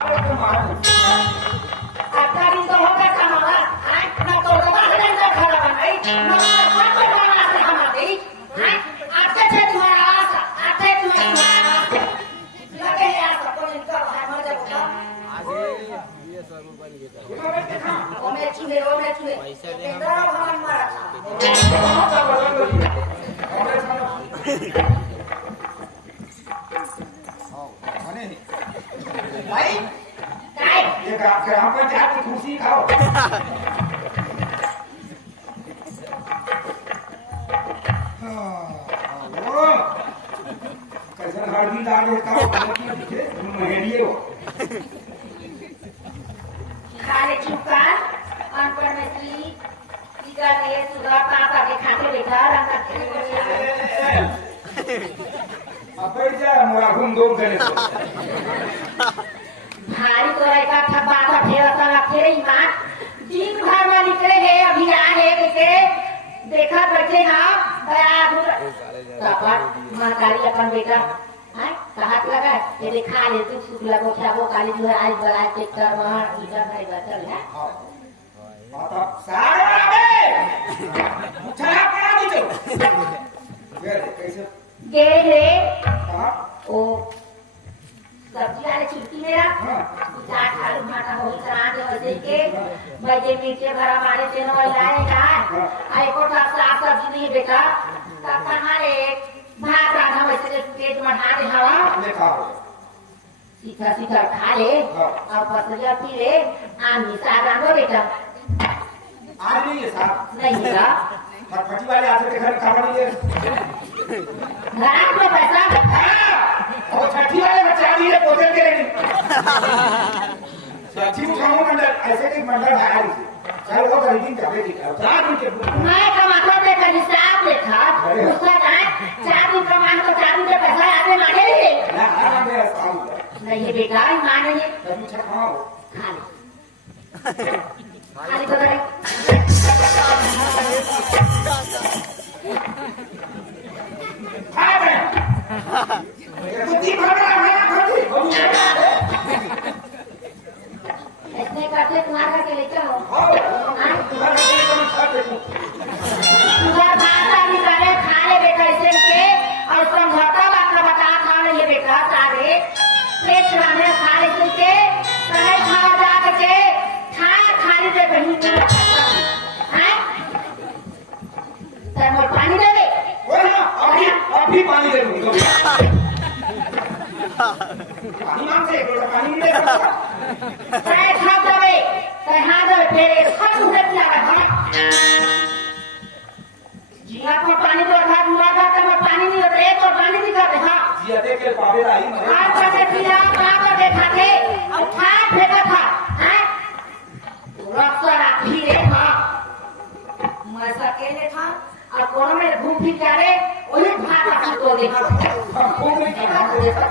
आता भी तो होगा कमावा हां ना तो होगा नहीं ना खड़ा बनाई ना कौन बनाना से हमारे हां आते थे तुम्हारा आशा आते तुम्हारा आशा लगे यार सबको इनका है मर जाओ आगे ये सब बन गया ओ मैं छुए पैसा दे भगवान मारा भाई काय ये ग्राम पंचायत की कुर्सी खाओ वो कैसे हल्दी डाल देता हूँ महेरिए हो खाले चुका अनपढ़ में की टीका के सुधा पापा के खाते बैठा रंगा अब बैठ जा मोरा घूम घूम करे भारी तो एक ठप्पा था फेरा साला फेरे ही मार दिन भर में निकले है अभी आए है के देखा बैठे ना पापा माँ काली अपन बेटा हैं कहाँ लगा ये देखा ले तू सुख लगो क्या वो काली जो है आज बड़ा चेक कर वहाँ इधर नहीं बचल है माता सारे बराबर उठा पड़ा दीजिए ये कैसे गे रे कहाँ ओ सब्जी वाले छुट्टी मेरा चाट आलू भाटा हो चला दे वैसे के बजे मीठे भरा मारे से न लाए का आई को साग सब्जी नहीं बेटा तब कहां रे भात राधा वैसे के पेट में ढा दे हवा ले खाओ सीधा सीधा खा ले और पसलिया पी ले आमी साग रांधो बेटा आज नहीं है साहब नहीं है फटफटी वाले आते थे घर खाना नहीं है घरात में पैसा और छठी वाले बच्चे आ रही है पोते के लेकिन छठी उठाऊं मंडल ऐसे नहीं मंडल आया नहीं चल वो खरीदी कपड़े दिखा 4 दिन के मैं कमाता थे कर हिसाब देखा उसका का 4 दिन कमान को 4 दिन के पैसा आते मांगे ले ना आराम से खाऊं नहीं ये बेटा मान नहीं कभी छठ खाओ खा ले खाली बदले खा ले बुद्धि भरा है खड़ी ऐसे करते तुम्हारा के ले चलो तुम्हारा भाषा निकाले खा ले बेटा ऐसे के और समझौता बात बता खा ले ये बेटा सारे पेट चलाने खा ले के सहे खाओ जा के खा खाली दे बहनी हैं तब पानी दे दे ओए ना अभी पानी दे दूंगा पानी मांगते हैं पानी नहीं दे सकता सहे खा दे हाथ दे फिर सब उधर लगा है जिया को पानी दो हाथ मुआ का तो पानी नहीं होता एक और पानी नहीं करते हाँ जिया देख के पावे आई हाथ से पिया पाप देखा थे और खा फेंका था हैं रक्सर फिरे था मैं सकेले था और कोनो में घूम फिर जा रे वही भाग का तो देखा हम खूब नहीं खाना देखा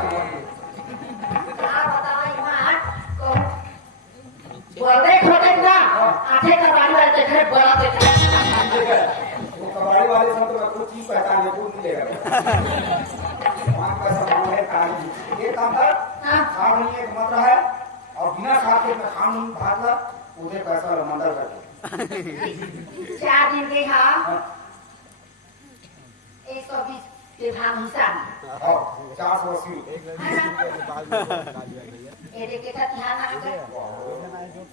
क्या बताओ मां को बोले खोटे ना आठे का बारी वाले देखे बड़ा देखे वो कबाड़ी वाले सब तो कुछ चीज पहचान है कुछ नहीं लेगा वहाँ का सामान है काली ये काम कर खाम नहीं एक मंत्र है और बिना साथ के खाम नहीं भागला उधर पैसा मंडल कर 4 दिन के हाँ 120 के भाग हिसाब और 480 ये देखे का ध्यान रखे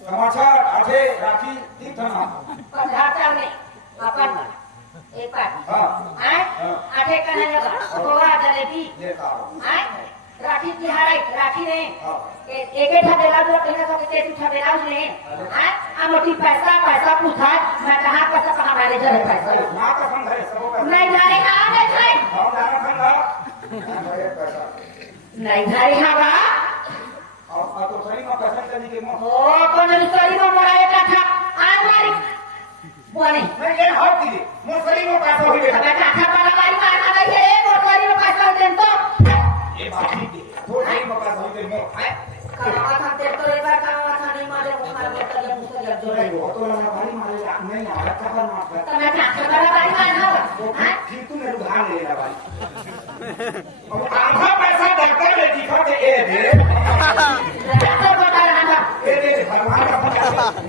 समाचार आजे राखी तीर्थ नाम पधारता में अपन एक बार हाँ हैं आठे का नहीं लगा होगा जलेबी ये काम हैं राखी तिहार राखी ने हाँ एक ठा देला दो कहीं तो के ठा देला उसने हैं आ मोटी पैसा पैसा पूछा मैं कहां पैसा कहां मारे चले पैसा ना का संग है सबको पैसा नहीं जाने का आगे थे हम जाना संग है मेरे पैसा नहीं जाने हवा और तो सही में पैसा चली के ओ कौन सरी में मराए का था आज वाली बोले मैं ये हट दी मैं सही में पैसा हो गया मैं काठा वाला बारी मारना नहीं है एक और सरी में पैसा दे तो ये बात ठीक है तो सही में पैसा हो गया है कहां था तेरे तो एक बार कहां था नहीं मारे बुखार बोतल या मुझसे लग जोड़े नहीं वो तो लगा भाई मारे नहीं आ रहा था माफ कर तो मैं काठा वाला बारी मारना होगा हैं ठीक तू मेरे उधार ले लेना भाई अब आधा पैसा देकर मैं दिखा के ए दे तो बता हमें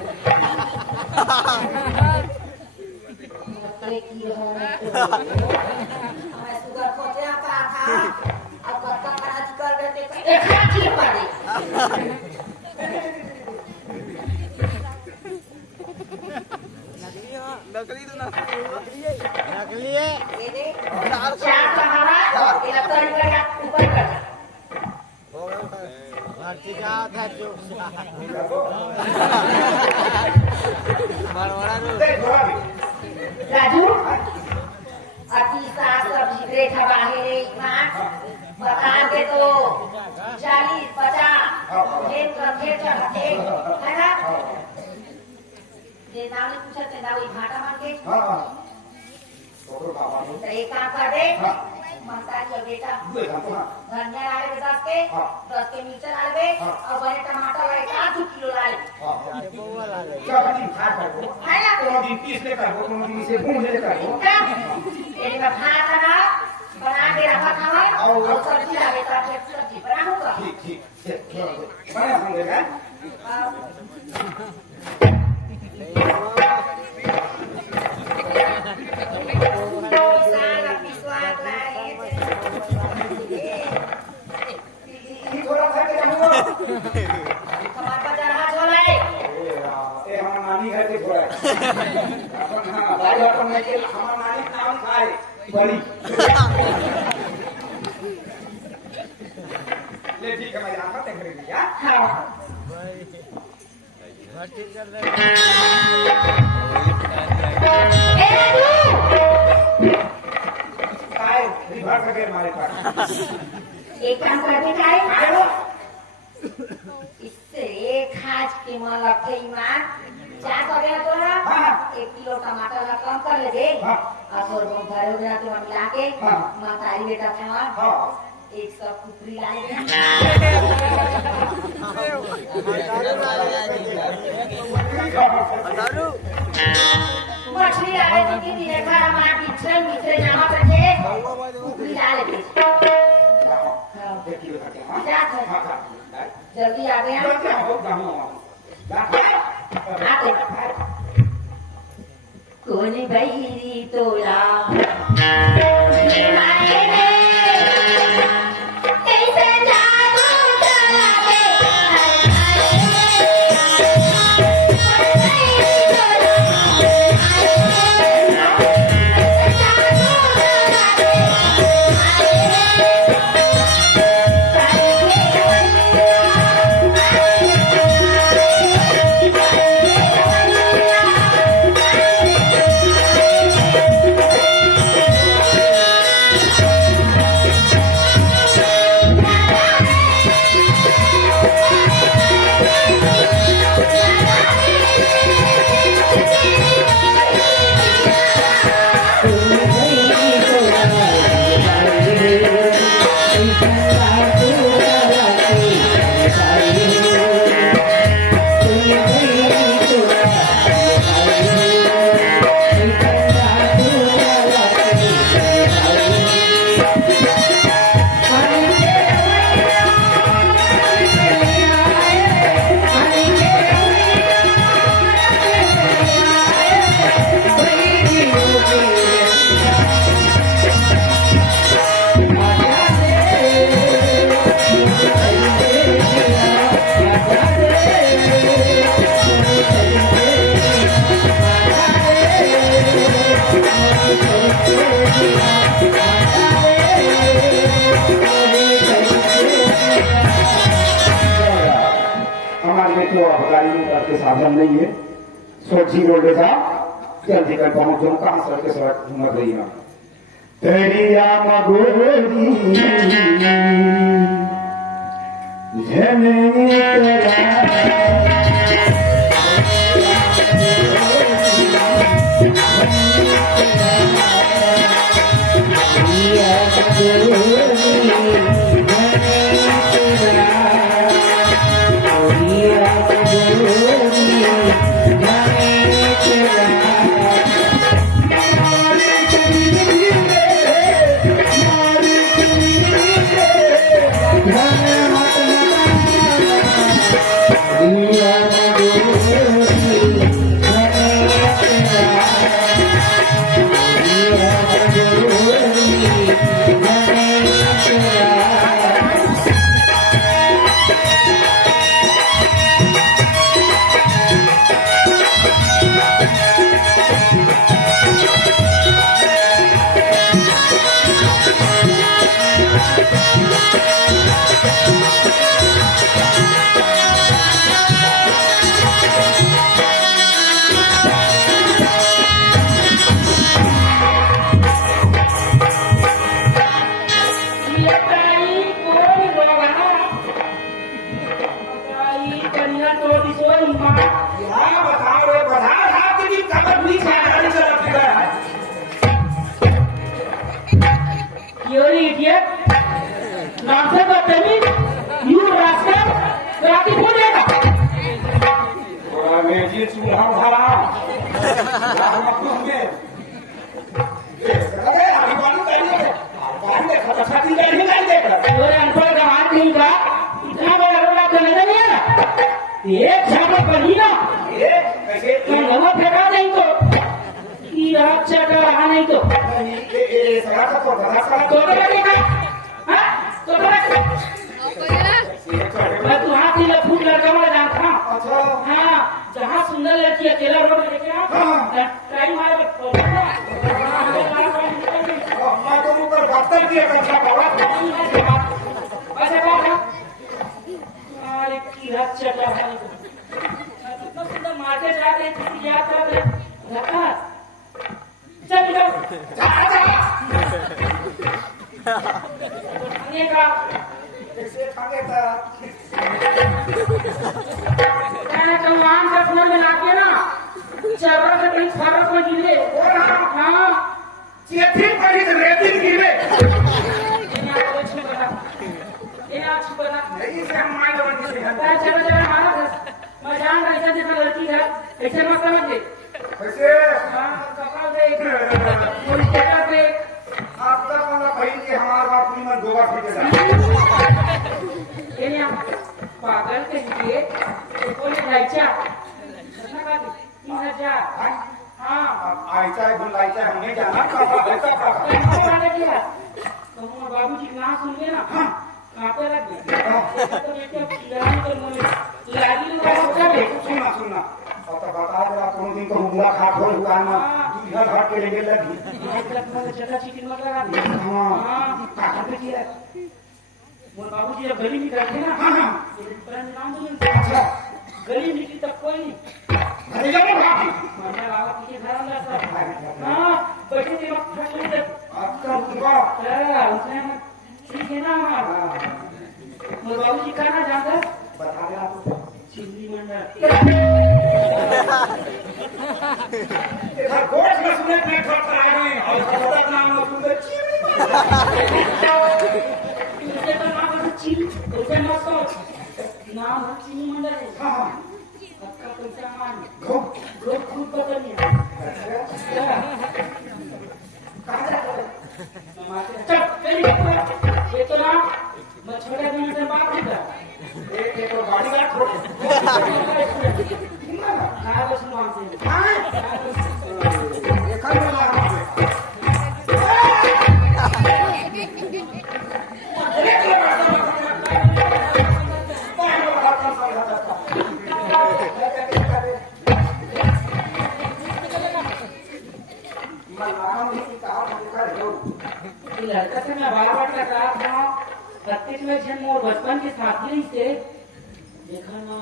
सुगर खोते आता था अब कत्ता कराची कर देते एक राखी पड़े नकली तो नकली ये देख चार हमारा ये लगता है ऊपर कर राजू अति साग सब्जी ग्रेट बाहे बता दे तो 40-50 है ना ये नाम नहीं पूछा ते नाम घाटा मान के तो एक काम कर दे मसाली और बेटा धनिया डाले 10 के 10 के मिर्चा डाले और बने टमाटर लाए 5 किलो लाए है ना ये मैं खाना खाना बना के रखा था और सब्जी लावे तो सब्जी बनाऊंगा नानी घर के थोड़ा हमारा नानी नाम खाए बड़ी ले ठीक है मैं यहाँ तक करेंगे यार रिवर्स करके हमारे पास एक काम करके क्या है इससे एक खाज के माला के ईमान चार सौ गया तो ना 1 किलो टमाटर का कम कर लेंगे और घर हो गया तो मिला के मातारी बेटा था 100 कुकरी लाएंगे मछली आए तो कि ये घर हमारा पीछे नीचे जमा करके कुकरी डालेंगे जल्दी आ गए कौन बहिरी तोरा कैसे जादू चला के के साधन नहीं है सोची रोड पे था जल्दी कर पहुंच जाऊं कहां सड़क के सड़क घूम गई ना तेरी आम गोरी झने ना तो दिसो मां यहाँ बताओ रे बधार आपके भी कमर नहीं गाड़ी से रख गया है You idiot! Nonsense बदतमीज! You rascal! राती हो जाएगा। और मैं जी चूल्हा भरा हम अपने में अरे हमारी गाड़ी है गाड़ी देखा तो साथी गाड़ी नहीं देखा और अनपढ़ गवार नहीं का इतना बड़ा रोला तो नजर नहीं आ रहा। एक छापा पड़ी ना ये कैसे तो नवा फेंका नहीं तो कि अच्छा का रहा नहीं तो ये सगा का तो बड़ा सा तो लगेगा हाँ तो लगेगा मैं तू हाथ ही फूट लड़का वाला जानता हूँ अच्छा हाँ जहाँ सुंदर लड़की अकेला रोड में लेके आओ ट्राई मारे मैं तो ऊपर बर्तन दिया कैसा बाबा ऐसे बात है अरे की रात चल रहा है कितना सुंदर मार्केट जाके किसी याद कर रहे रखा चल खाने का कैसे खाने का कमान का फोन मिला के ना चरवा से कहीं खबर को गिरे हाँ चिट्ठी पड़ी तो रेती गिरे ये आज बना नहीं से हम मार दो से चलो चलो हमारा मैं जान रहा ऐसा जैसा लड़की है ऐसे मत समझ ले कैसे हाँ कपड़ा देख कोई जगह देख आपका वाला भाई के हमारा बाप नहीं मन गोवा फेंकेगा ये यहाँ पागल के लिए कोई लाइचा कितना का 3000 हाँ आयचा है बुल लाइचा है हमने जाना कहाँ ऐसा कहाँ कैसे वाले किया कहूँ बाबूजी के नाम सुन के ना कांपे लग गए तो बेटे खिलाने को मुझे लाली लगा सोचा बे सुनना सुनना और तो बता जरा कौन दिन को हुआ खा खोल हुआ ना तू घर घर के लेके लगी चटा चिकन मत लगा दी हाँ कहाँ पे किया मोर बाबूजी जब गली में करते ना हाँ हाँ पर नाम तो गली निकली तक कोई नहीं अरे जाओ बाप मरने वाला पीछे घर अंदर सब हाँ बैठे थे वक्त खा लेते आपका हुआ उसने ठीक है ना मोर बाबूजी कहना जानता बता दे आप चिल्ली मंडल इधर गोश में सुने मैं खड़ कर आ गए और खड़ा नाम ना सुन उसके तो नाम है चिल्ली उसे मत सोच नाम है चिल्ली मंडल है हाँ आपका पैसा मान घो लोग खुद बदल चल ये तो ना मैं छोटे दिन से बात नहीं कर एक तो गाड़ी का छोड़ कहा बस मानते हाँ ये कल वाला लड़का से मैं बार बार कर रहा था प्रत्येक में जन मोर बचपन के साथी रही से देखा ना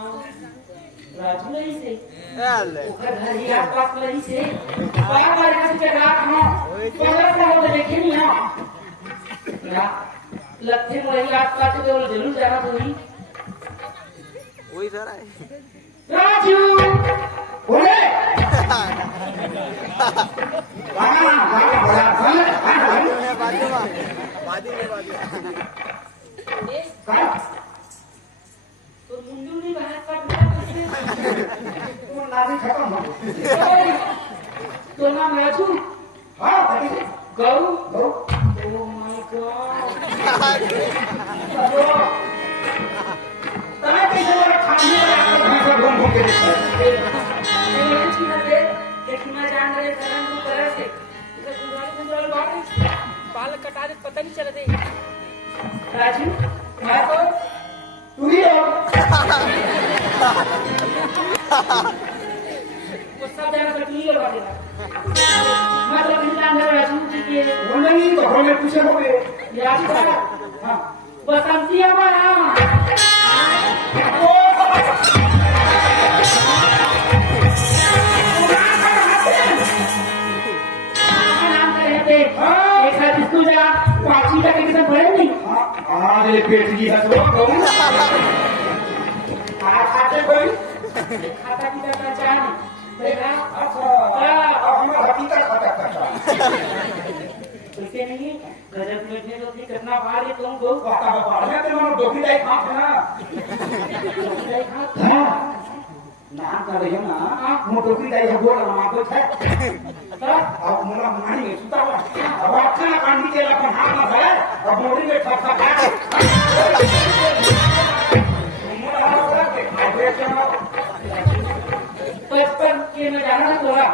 राजू रही से ओकर घर ही आस पास रही से बार बार यहाँ से टकरा था थोड़ा सा वो देखे नहीं ना या लगते मोरे आस पास के वो जरूर जाना तो ही वही सर है राजू बोले तो मुंडू नहीं बाहर का नाली खत्म हो गई तो नाम राजू हाँ भाई गौ गो ओ माय गॉड तने कैसे मेरा खाने वाला से घूम घूम के बाल कटा दे पता नहीं चल रही राजू मैं तो तू ही हो वो सब जगह पर नहीं लगा देगा मैं तो नहीं जानता राजू जी के वो नहीं तो हमें पूछे हो गए याद कर हाँ बसंती हमारा एक साथ स्कूल जा पांचवी का कितना पढ़े नहीं हाँ ये पेट की है तो खाना खाते खाते कोई खाता की करना चाहे देखा अच्छा अब हम हकीकत खाता करता वैसे नहीं गजब बैठने तो कितना बार ये तुम बहुत पता पढ़ने तो हम डोकी दाई खाते ना ना कर रही ना मो डोकी दाई हो बोल ना को है अब मोला मानी में सुता हुआ अब अच्छा ना कांडी के अपन हाथ में है अब मोड़ी में ठप ठप है मोला बोला के खाए चलो बचपन के में जाना ना तोरा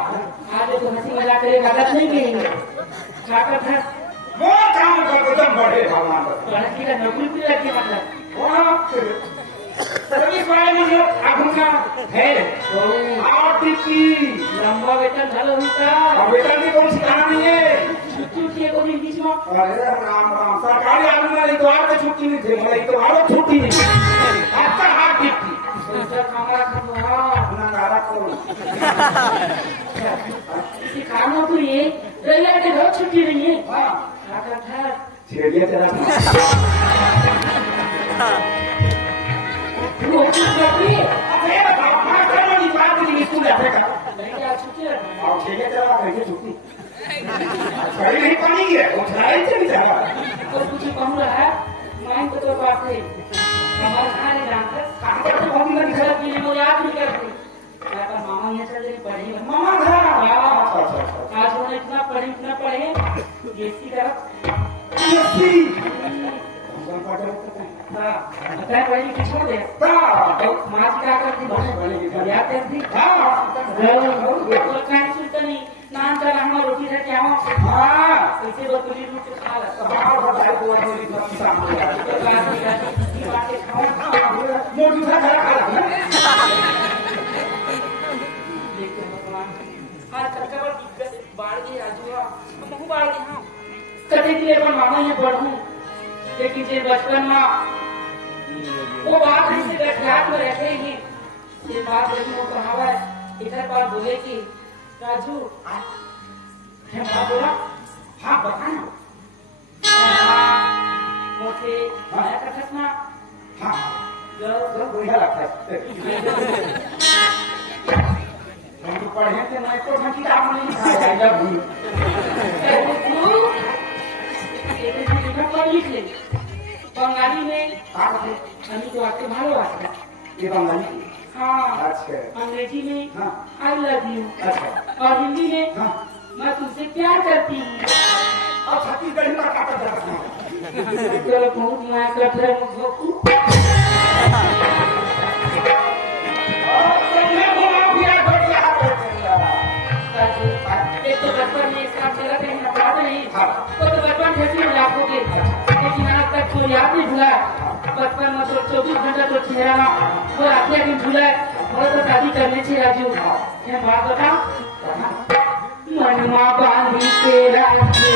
आज तो हंसी मजाक करे गलत नहीं कहेंगे खाकर था वो काम कर एकदम बड़े भगवान लड़की का नौकरी भी लगी मतलब वो सर्विस वाले में आगू का है आरटीपी लंबा वेतन झालं होता अब वेतन भी कोई सिखाना नहीं है छुट्टी उठी को भी बीच में अरे राम राम सरकारी आदमी वाली तो आज छुट्टी नहीं थी मतलब तो आज छुट्टी नहीं आपका हाथ टिप्पी संसार हमारा खंडवा ना नारा करो इसी कामों को ये रविवार के रोज छुट्टी नहीं है हां खाकर था छेड़िए तेरा वो नौकरी अरे बाप रे करो नहीं बात नहीं स्कूल जाते का नहीं क्या छुट्टी है और छेड़िए तेरा कैसे छुट्टी सही नहीं पानी है वो छाई से भी जावा तो कुछ कम रहा है माइन को तो बात है हमारे खाने जानते काम करते बहुत दिन नहीं घर की वो याद नहीं करते क्या पर मामा ये चल रही पढ़ी मामा घर अच्छा आज उन्होंने इतना पढ़े एसी तरफ एसी हम पाटे होते हाँ पता है पढ़ी की छोड़ दे हैं माँ क्या करती बने याद करती हां तो कहीं सुनता नहीं नान का रहना रोटी है क्या हो हां कैसे बतौली रूप से खा रहा बाहर बताए तो वो इतना सामान तो क्लास में जाती ये बातें खाओ मोटी सा घर खा रहा देखते भगवान हाँ सरकार दिक्कत बाढ़ गई राजू हम बाढ़ गई हाँ कभी के लिए अपन मामा ये पढ़ूं लेकिन जे बचपन में वो बात ऐसे गठियात में रहते ही ये बात लेकिन वो कहावा है इधर पर बोले कि राजू क्या बात बोला हां बताना मोटे आया कथक ना हां जो बढ़िया लगता है हम तो पढ़े थे मैं तो हम किताब नहीं खाया जब लिख ले बंगाली में ये আমি তো আজকে ভালো আছি बंगाली हाँ अच्छा अंग्रेजी में हाँ आई लव यू अच्छा और हिंदी में हाँ मैं तुमसे प्यार करती हूँ और छत्तीसगढ़ी का काटा जाता है चलो बहुत माया कर रहे मुझको एक तो बचपन में इसका चला कहीं अपराध नहीं वो तो बचपन जैसे लाखों के लेकिन आज तक कोई याद नहीं भूला बचपन में तो 24 घंटा तो चेहरा वो आखिर दिन भूला और तो शादी करने से राजू ये बात बता मनमा बांधी के राजे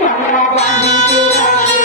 मनमा बांधी के राजे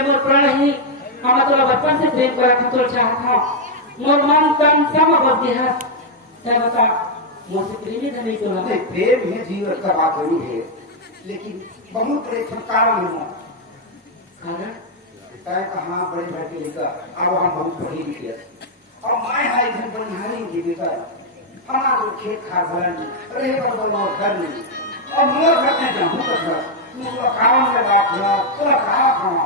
ते मोर प्राण ही हम तोला बचपन से प्रेम करा था, तोला चाहत हूं। मोर मन तन सब बस दिया ते बता मोर से प्रेमी नहीं तोला। नहीं, प्रेम है जीवन का बात जरूर है, लेकिन बहुत बड़े कारण है। कारण तय कहाँ बड़े भाई के लेकर अब हम बहुत पढ़ी लिखे और मैं है इधर बनिहारी के लेकर हमारा तो खेत खा घर रहे और घर नहीं और मोर घर में जाऊँ तो घर तो काम में बात है तो कहाँ खाना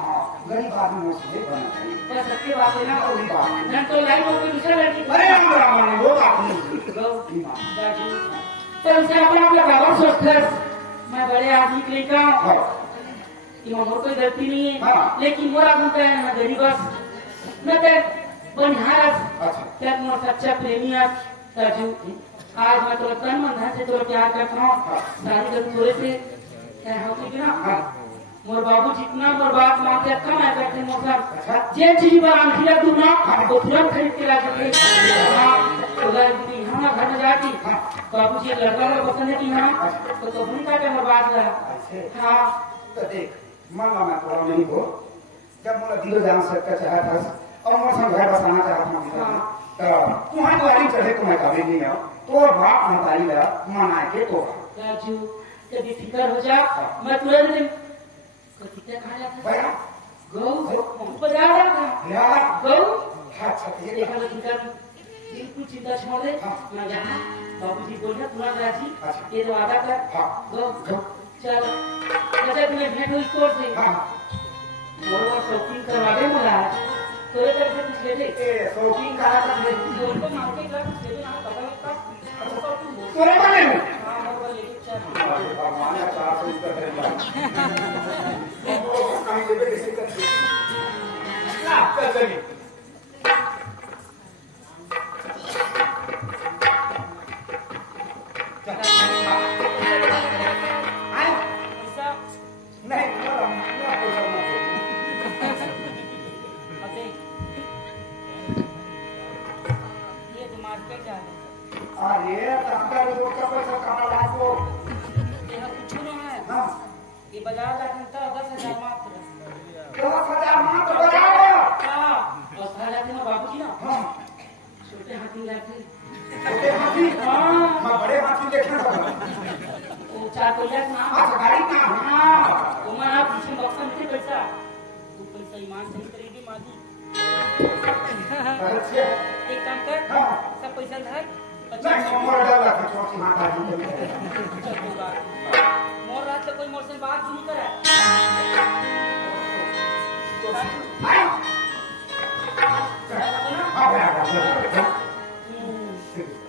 गरीब आदमी से बना चाहिए। बस सच्ची बात है ना, कोई बात नहीं। न तो लाइफ में कोई दूसरा लड़की अरे नहीं वो बात नहीं तो उसे अपना अपना बाबा सोचता है मैं बड़े आदमी के लिए का ये मोर कोई गलती नहीं है। हाँ। लेकिन मोरा बनता है मैं गरीब मैं तो बनिहारस अच्छा क्या मोर सच्चा प्रेमी है राजू। आज मैं तो तन मन धन से तो प्यार करता हूँ सारी जब थोड़े से क्या होती है ना मोर बाबू जितना मोर बाप माँ के कम है करते मोर सब जे चीज पर आंखिया तू ना वो तुरंत खरीद के ला सकते तो हम घर में जाती बाबू जी लड़का को पसंद है कि हाँ तो तुम का मोर बात है। हाँ तो देख मान लो मैं थोड़ा नहीं हो जब मोला दिलो जान सकता चाहे था और मोर संग घर बसाना चाहता हूँ तो वहाँ द्वारी चढ़े तो मैं कभी नहीं आओ तो बाप मताई लगा मनाए के तो राजू कभी फिकर हो जा मैं तुरंत कितने खा जाता भैया गौ बाजार जाता यार गौ अच्छा ये देखा तो फिकर बिल्कुल चिंता छोड़ दे मैं जाना बाबूजी बोल तुरंत राजी ये तो आधा कर गौ चल जैसे तुम्हें भेंट हुई स्टोर से और शॉपिंग करवा दे मुझे तो ये तरह से कुछ ले ले शॉपिंग करा था बोल तो मार्केट का कुछ ले ले ना पता नहीं तोरे वाले में हाँ मोर ले चल भगवान का 400 रुपया कहीं लेके किसी का ना चल चलिए अरे तब लोग का पैसा कमा लाखो कुछ नहीं है ये बाजार जाते तो 10,000 मात्र 10,000 मात्र बजाओ हाँ और खा जाते हैं बाबूजी ना छोटे हाथी जाते छोटे हाथी हाँ मैं बड़े हाथी देखना था वो 4 पहिया ना आज गाड़ी का हाँ वो मैं आप पीछे बक्सा में पैसा तू पैसा ईमान से खरीदी मांगी अच्छा एक काम कर हाँ सब पैसा धर नहीं मोर डाला के चौकी मां का मोर रात कोई मोर से बात नहीं करे